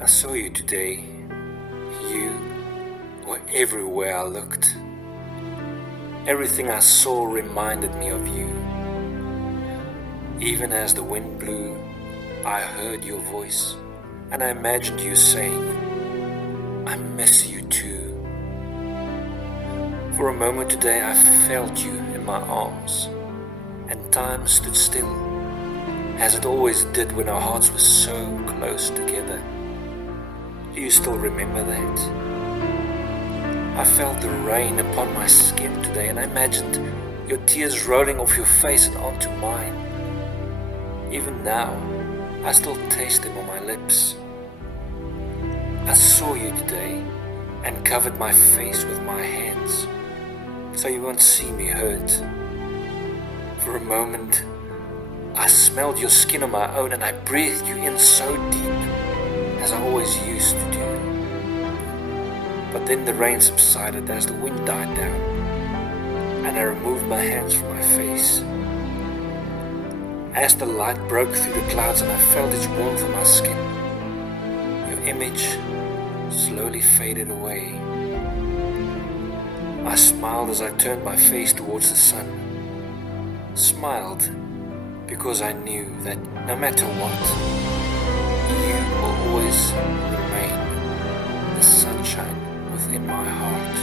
I saw you today. You were everywhere I looked. Everything I saw reminded me of you. Even as the wind blew, I heard your voice, and I imagined you saying, "I miss you too." For a moment today I felt you in my arms, and time stood still, as it always did when our hearts were so close together. Do you still remember that? I felt the rain upon my skin today, and I imagined your tears rolling off your face and onto mine. Even now, I still taste them on my lips. I saw you today and covered my face with my hands, so you won't see me hurt. For a moment, I smelled your skin on my own, and I breathed you in so deep, as I always used to do. But then the rain subsided as the wind died down, and I removed my hands from my face. As the light broke through the clouds and I felt its warmth on my skin, your image slowly faded away. I smiled as I turned my face towards the sun. Smiled because I knew that no matter what, you will always remain the sunshine within my heart.